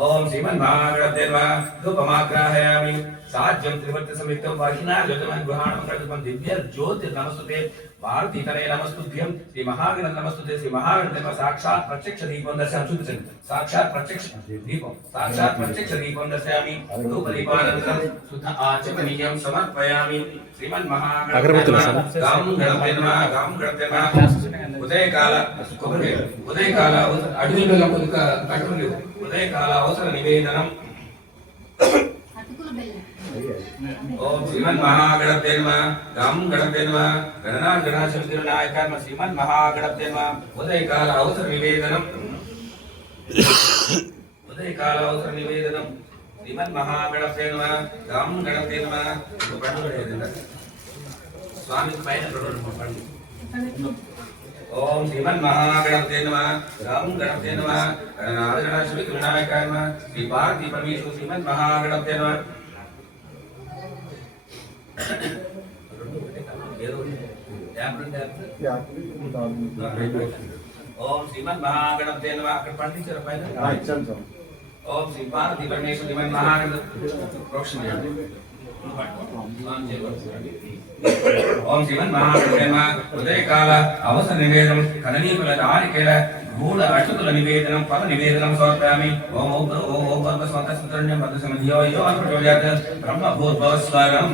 ओम श्रीमन्भागवतेर्वा धूपमाग्राहयामि। साज्यं त्रिवर्तसंयुक्तं वाहिनालोचनं गृहाणं प्रदीपं दिव्यर्ज्योति नमस्तुते। भारतीतने नमस्तुभ्यं। श्रीमहागण नमस्तुते। श्रीमहागणदेव साक्षात् प्रत्यक्षदीपं दर्शयामि। शुद्धचन् साक्षात् प्रत्यक्षदीपं साक्षात् प्रत्यक्षदीपं दर्शयामि। धूपदीपानन्तरं शुद्ध आचमनीयं समर्पयामि। श्रीमन्महागणं गं गणपेर्वा गं गणपेर्वा ఉదయకాల ఉదయకాల అడవిలో కొంత కట్టులు ఉదయకాల అవసర నివేదనం. ఓం శ్రీమన్ మహాగణపతే నమ గం గణపతే నమ గణనా గణాశంకర నాయక నమ శ్రీమన్ మహాగణపతే నమ ఉదయకాల అవసర నివేదనం. ఉదయకాల అవసర నివేదనం. శ్రీమన్ మహాగణపతే నమ గం గణపతే నమ పండు పడేది స్వామి పైన ओम श्रीमन महागणपते नम राम गणपते नम गणनाथ गणेश विघ्नायकाय नमः श्री पार्वती परमेश्वर श्रीमन महागणपते नमः। ओम श्रीमन महागणपते नमः कृपाणी चर पाए ना ओम श्री पार्वती परमेश्वर श्रीमन महागणपते प्रोक्षण ఓం శివన్ మహాప్రేమ నమ ఉదయకాల అవసర నివేదనం కదనీపుల నారికేల గూఢ అటుకుల నివేదనం పద నివేదనం సమర్పయామి. ఓం ఓం ఓం ఓం పద్మ స్వంత సుత్రణ్యం పద్మ సమధ్యో యో అర్పణోయాత్ బ్రహ్మ భూర్భవస్వరం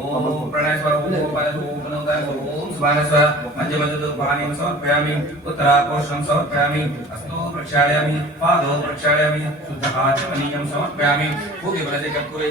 ఓం ప్రణయస్వర ఓం పదసు ఓం పనోదాయ ఓం సుభానస్వ మధ్య మధ్య పానీయం సమర్పయామి. ఉత్తరా పోషణం సమర్పయామి. హస్తో ప్రక్షాళయామి. పాదో ప్రక్షాళయామి. శుద్ధ ఆచమనీయం సమర్పయామి. భూమి ప్రతి కర్పూరే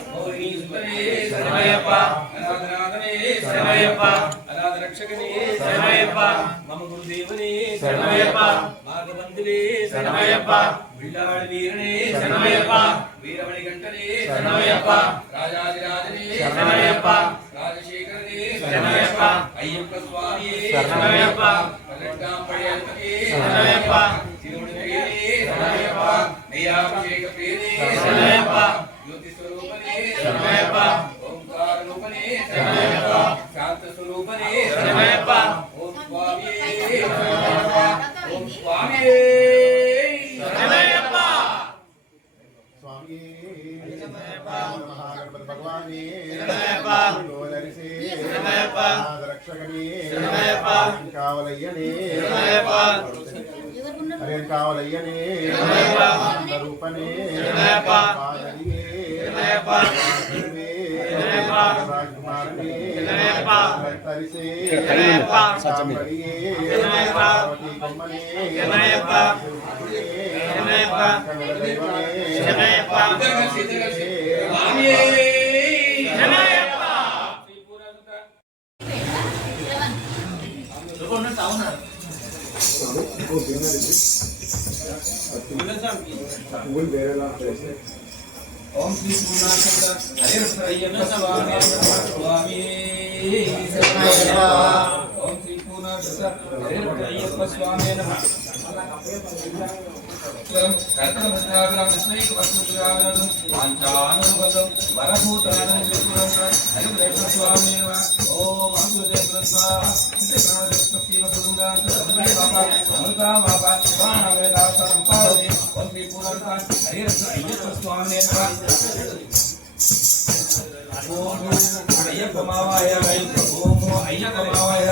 శరణమయ్యప్ప అనాథనాథనే శరణమయ్యప్ప అనాథ రక్షకనే శరణమయ్యప్ప మమ గురుదేవనే వీరనే వీరమణి గంటనే రాజాదిరాజనే రాజశేఖరనే అయ్యప్ప శరణమయ్యప్ప నెయ్యాభిషేక ప్రియనే శరణమయ్యప్ప జ్యోతి స్వరూపనే Amén. Amén. తరిసే సాంబడియే పార్వతీ బొమ్మనే ఇద్దరు కలిసి ఇద్దరు కలిసి స్వామియే శరణమయ్యప్ప శ్రీ పూర్ణంత ఓం శ్రీ పూర్ణాచంద్ర హరిహరయ్యప్ప స్వామి స్వామి శరణమయ్యప్ప ఓం శ్రీ పూర్ణాచంద్ర హరిహరయ్యప్ప స్వామి నమః కర్తవ్యాగ్రం కృష్ణైక వస్తుగ్రామం వాంఛానుబలం వరభూతానం శ్రీపురం హరిహరయ్యప్ప స్వామి ओम सो अयपमावाय ओम भूत अयपमावाय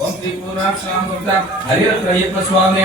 ओम श्री गुरु नाथ श्याम गुरुदा हरि प्रयत स्वामी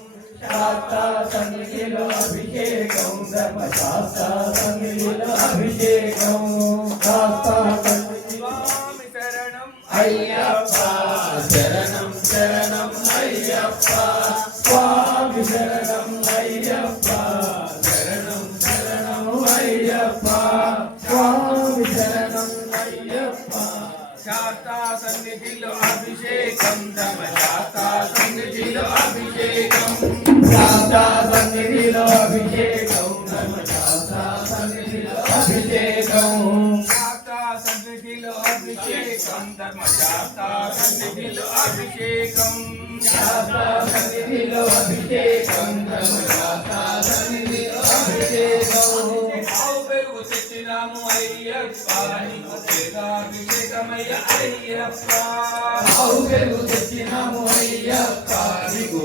అయ్యప్ప అభిషేకం ధర్మశాస్త్ర సన్నిధిలో అభిషేకం శాస్త్ర సన్నిధిలో శరణం అయ్యప్ప శరణం శరణం అయ్యప్ప స్వామి శరణం అయ్యప్ప శరణం శరణం అయ్యప్ప స్వామి శరణం అయ్యప్ప సన్నిధిలో అభిషేకం సన్నిధిలో అభిషేకం. శాస్త్ర సన్నిధిలో అభిషేకం. ధర్మశాస్త్ర సన్నిధిలో అభిషేకం శాస్తా సన్నిధిలో అభిషేకం ధర్మశాస్తా సన్నిధిలో అభిషేకం శాస్త్ర సన్నిధిలో అభిషేకం ధర్మశాస్త్ర సన్నిధిలో అభిషేకం ఆవు పెరుగు తెచ్చినాము అయ్యప్ప నీకు అయ్యప్ప ఆవు పెరుగు తెచ్చినాము అయ్యప్ప నీకు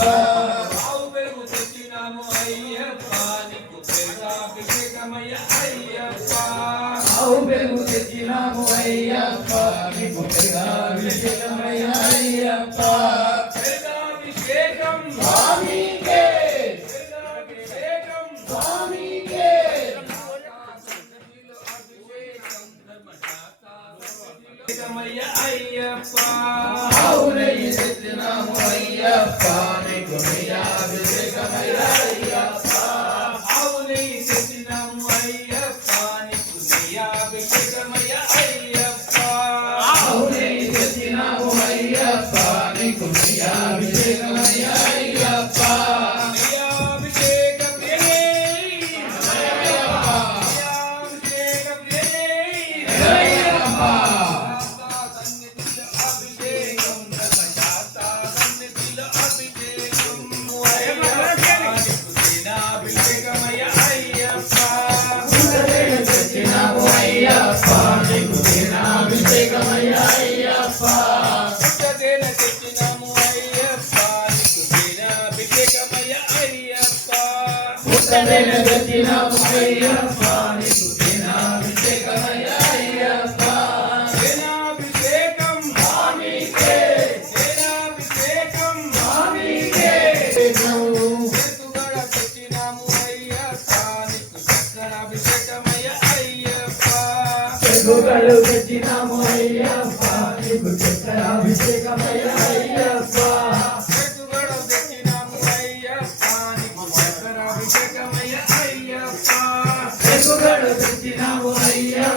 ఆవు పెరుగు తెచ్చినాము అయ్యప్ప నీకు అభిషేకమయ్య అయ్యప్ప. ఆవు పెరుగు తెచ్చినాము అయ్యప్ప నీకు ಬೆಳಗಿನ ಮುಖಯ್ಯ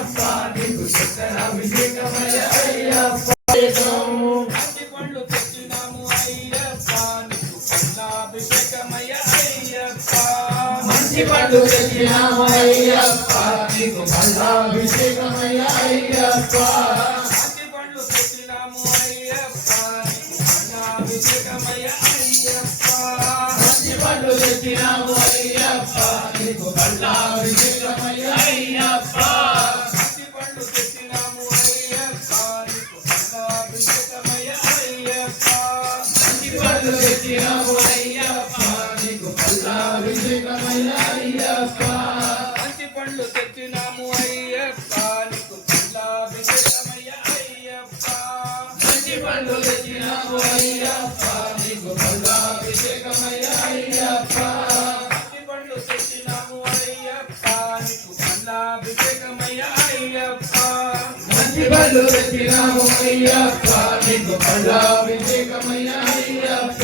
అయ్యప్ప నీకు చక్కెర అభిషేకమయ్య అయ్యప్ప అట్టి పండ్లు తెచ్చినాము అయ్యప్ప నీకు పండ్లాభిషేకమయ్య అయ్యప్ప మంచి పండు తెచ్చినాము అయ్యప్ప నీకు మల్లాభిషేకమయ్య అయ్యప్ప అట్టి పండ్లు తెచ్చినాము అయ్యప్ప నీకు పండ్లాభిషేకమయ్య అయ్యప్ప మంచి పండు తెచ్చినాము అయ్యప్ప నీకు మల్లాభిషేకమయ్య తెచ్చినాము అయ్యప్ప నీకు మల్లాభిషేకమయ్య అయ్యప్ప. నీకు పండ్లాభిషేకమయ్య అయ్యప్ప అయ్యప్ప.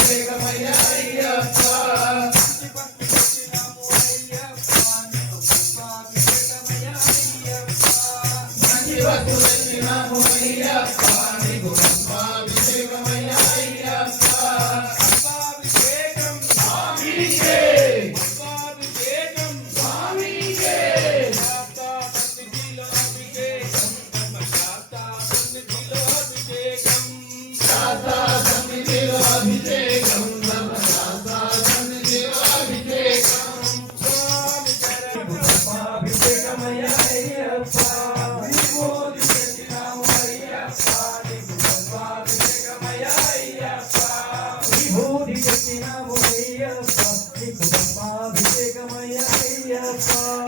Yes.